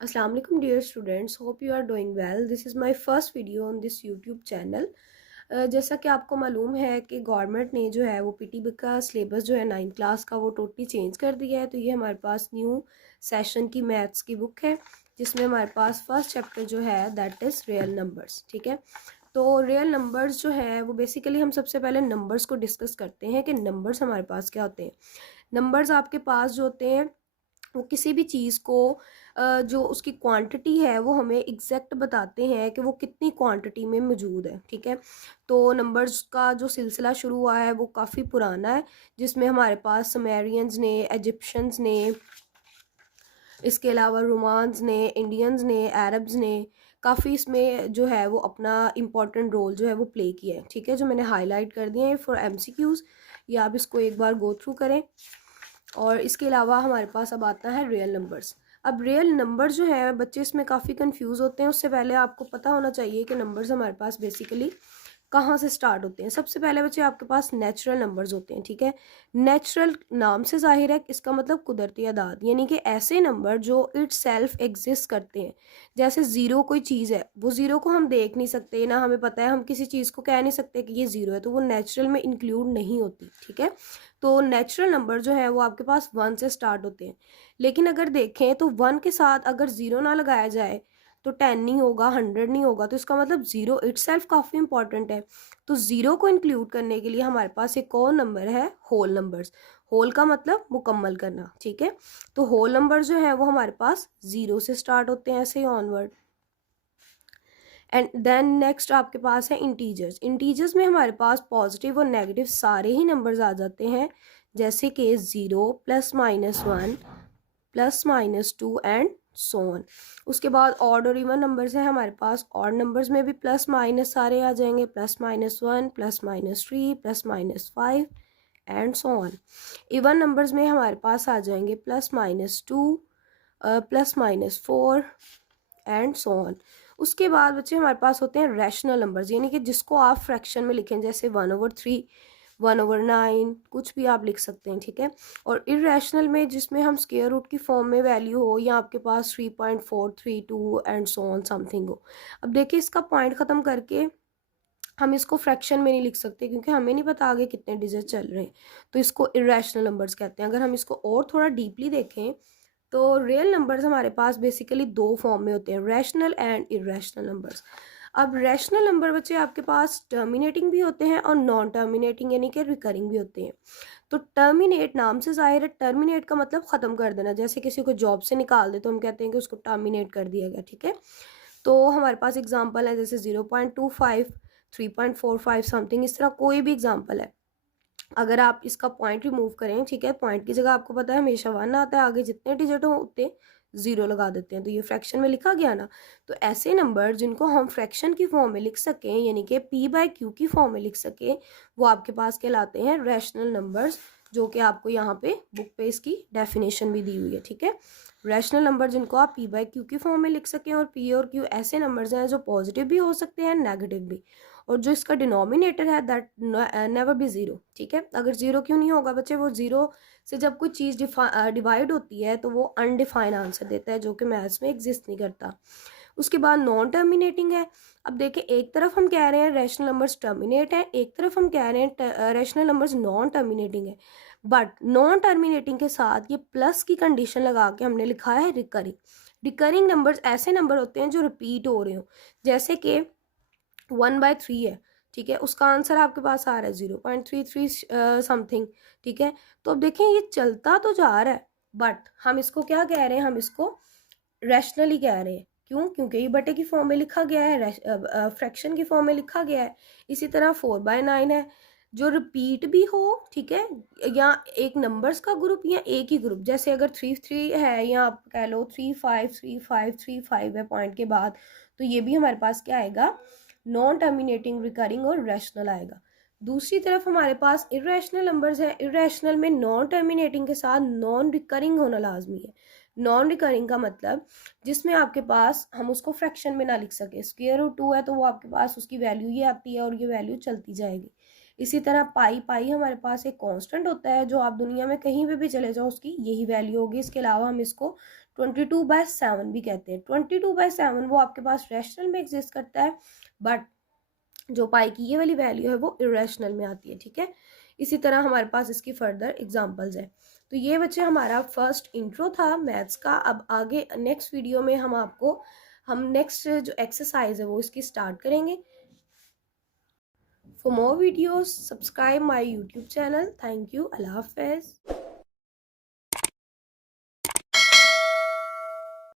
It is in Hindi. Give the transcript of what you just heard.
Assalamu alaikum dear students, hope you are doing well. This is my first video on this YouTube channel. जैसा कि आपको मालूम है कि गवर्नमेंट ने जो है वो पीटीबी का सिलेबस जो है 9th क्लास का वो टोटली चेंज कर दिया है। तो ये हमारे पास न्यू सेशन की मैथ्स की बुक है जिसमें हमारे पास फर्स्ट चैप्टर जो है दैट इज़ रियल नंबर्स। ठीक है, तो रियल नंबर्स जो है वो बेसिकली हम सबसे पहले नंबर्स को डिस्कस करते हैं कि नंबर्स हमारे पास क्या होते हैं। नंबर्स आपके पास जो होते हैं वो किसी भी चीज़ को जो उसकी क्वांटिटी है वो हमें एग्जैक्ट बताते हैं कि वो कितनी क्वांटिटी में मौजूद है। ठीक है, तो नंबर्स का जो सिलसिला शुरू हुआ है वो काफ़ी पुराना है, जिसमें हमारे पास सुमेरियंस ने, इजिप्शियंस ने, इसके अलावा रोमान्स ने, इंडियंस ने, अरब्स ने काफ़ी इसमें जो है वो अपना इम्पॉर्टेंट रोल जो है वो प्ले किया है। ठीक है, जो मैंने हाईलाइट कर दिए हैं फॉर एमसीक्यूज़, या आप इसको एक बार गो थ्रू करें। और इसके अलावा हमारे पास अब आता है रियल नंबर्स। अब रियल नंबर जो है बच्चे इसमें काफ़ी कंफ्यूज होते हैं। उससे पहले आपको पता होना चाहिए कि नंबर्स हमारे पास बेसिकली कहाँ से स्टार्ट होते हैं। सबसे पहले बच्चे आपके पास नेचुरल नंबर्स होते हैं। ठीक है, नेचुरल नाम से जाहिर है, इसका मतलब कुदरती अदाद, यानी कि ऐसे नंबर जो इट सेल्फ एग्जिस्ट करते हैं। जैसे ज़ीरो कोई चीज़ है, वो ज़ीरो को हम देख नहीं सकते ना, हमें पता है, हम किसी चीज़ को कह नहीं सकते कि ये ज़ीरो है, तो वो नेचुरल में इंक्लूड नहीं होती। ठीक है, तो नेचुरल नंबर जो है वो आपके पास 1 से स्टार्ट होते हैं। लेकिन अगर देखें तो 1 के साथ अगर ज़ीरो ना लगाया जाए तो 10 नहीं होगा, 100 नहीं होगा, तो इसका मतलब ज़ीरो इटसेल्फ काफ़ी इंपॉर्टेंट है। तो ज़ीरो को इंक्लूड करने के लिए हमारे पास एक और नंबर है होल नंबर्स। होल का मतलब मुकम्मल करना। ठीक है, तो होल नंबर जो है वो हमारे पास 0 से स्टार्ट होते हैं, ऐसे ही ऑनवर्ड। एंड देन नेक्स्ट आपके पास है इंटीजर्स। इंटीजर्स में हमारे पास पॉजिटिव और नेगेटिव सारे ही नंबर्स आ जाते हैं, जैसे कि 0, +-1, +-2 एंड सो ऑन। उसके बाद ऑड और इवन नंबर्स हैं हमारे पास। ऑड नंबर्स में भी प्लस माइनस सारे आ जाएंगे, +-1, +-3, +-5 and so on. Even numbers में हमारे पास आ जाएंगे +-2, +-4 एंड सो ऑन। उसके बाद बच्चे हमारे पास होते हैं रैशनल नंबर्स, यानी कि जिसको आप फ्रैक्शन में लिखें, जैसे 1/3, 1/9, कुछ भी आप लिख सकते हैं। ठीक है, और इरेशनल में जिसमें हम स्क्वायर रूट की फॉर्म में वैल्यू हो, या आपके पास 3.432 एंड सो ऑन समथिंग हो। अब देखिए, इसका पॉइंट ख़त्म करके हम इसको फ्रैक्शन में नहीं लिख सकते, क्योंकि हमें नहीं पता आगे कितने डिजिट चल रहे हैं, तो इसको इरेशनल नंबर्स कहते हैं। अगर हम इसको और थोड़ा डीपली देखें तो रियल नंबर्स हमारे पास बेसिकली दो फॉर्म में होते हैं, रैशनल एंड इरेशनल नंबर्स। अब रैशनल नंबर बच्चे आपके पास टर्मिनेटिंग भी होते हैं और नॉन टर्मिनेटिंग यानी कि रिकरिंग भी होते हैं। तो टर्मिनेट नाम से जाहिर है, टर्मिनेट का मतलब ख़त्म कर देना। जैसे किसी को जॉब से निकाल दे तो हम कहते हैं कि उसको टर्मिनेट कर दिया गया। ठीक है, तो हमारे पास एग्जाम्पल है जैसे 0.25, 3.45 समथिंग, इस तरह कोई भी एग्जाम्पल है। अगर आप इसका पॉइंट रिमूव करें, ठीक है, पॉइंट की जगह आपको पता है हमेशा 1 आता है, आगे जितने डिजिट हो उतने 0 लगा देते हैं, तो ये फ्रैक्शन में लिखा गया ना। तो ऐसे नंबर जिनको हम फ्रैक्शन की फॉर्म में लिख सकें, यानी कि p/q की फॉर्म में लिख सकें, वो आपके पास कहलाते हैं रैशनल नंबर्स, जो कि आपको यहाँ पे बुक पे इसकी डेफिनेशन भी दी हुई है। ठीक है, रैशनल नंबर जिनको आप p/q की फॉर्म में लिख सकें, और p और q ऐसे नंबर्स हैं जो पॉजिटिव भी हो सकते हैं, नेगेटिव भी, और जो इसका डिनोमिनेटर है दैट नेवर बी ज़ीरो। ठीक है, अगर ज़ीरो क्यों नहीं होगा बच्चे, वो ज़ीरो से जब कोई चीज़ डिवाइड होती है तो वो अनडिफाइंड आंसर देता है, जो कि मैथ्स में एग्जिस्ट नहीं करता। उसके बाद नॉन टर्मिनेटिंग है। अब देखिए, एक तरफ हम कह रहे हैं रैशनल नंबर्स टर्मिनेट है, एक तरफ हम कह रहे हैं रैशनल नंबर्स नॉन टर्मिनेटिंग है। बट नॉन टर्मिनेटिंग के साथ ये प्लस की कंडीशन लगा के हमने लिखा है रिकरिंग। रिकरिंग नंबर्स ऐसे नंबर होते हैं जो रिपीट हो रहे हो, जैसे कि 1/3 है। ठीक है, उसका आंसर आपके पास आ रहा है 0.33 समथिंग। ठीक है, तो अब देखें ये चलता तो जा रहा है, बट हम इसको क्या कह रहे हैं, हम इसको रैशनली कह रहे हैं। क्यों? क्योंकि ये बटे की फॉर्म में लिखा गया है, फ्रैक्शन की फॉर्म में लिखा गया है। इसी तरह 4/9 है, जो रिपीट भी हो, ठीक है, या एक नंबर्स का ग्रुप या एक ही ग्रुप, जैसे अगर 3 है, या आप कह लो 3 5 है पॉइंट के बाद, तो ये भी हमारे पास क्या आएगा, नॉन टर्मिनेटिंग, रिकरिंग और रैशनल आएगा। दूसरी तरफ हमारे पास इरेशनल नंबर्स हैं। इरेशनल में नॉन टर्मिनेटिंग के साथ नॉन रिकरिंग होना लाजमी है। नॉन रिकरिंग का मतलब जिसमें आपके पास हम उसको फ्रैक्शन में ना लिख सके। स्क्वायर रूट 2 है तो वो आपके पास उसकी वैल्यू ये आती है और ये वैल्यू चलती जाएगी। इसी तरह पाई हमारे पास एक कांस्टेंट होता है, जो आप दुनिया में कहीं पे भी चले जाओ उसकी यही वैल्यू होगी। इसके अलावा हम इसको 22/7 भी कहते हैं। 22/7 वो आपके पास रैशनल में एग्जिस्ट करता है, बट जो पाई की ये वाली वैल्यू है वो इरेशनल में आती है, ठीक है। इसी तरह हमारे पास इसकी फर्दर एग्जांपल्स है। तो ये बच्चे हमारा फर्स्ट इंट्रो था मैथ्स का। अब आगे नेक्स्ट वीडियो में हम नेक्स्ट जो एक्सरसाइज है वो इसकी स्टार्ट करेंगे। For more videos subscribe my YouTube channel. Thank you. अल्लाह हाफिज़।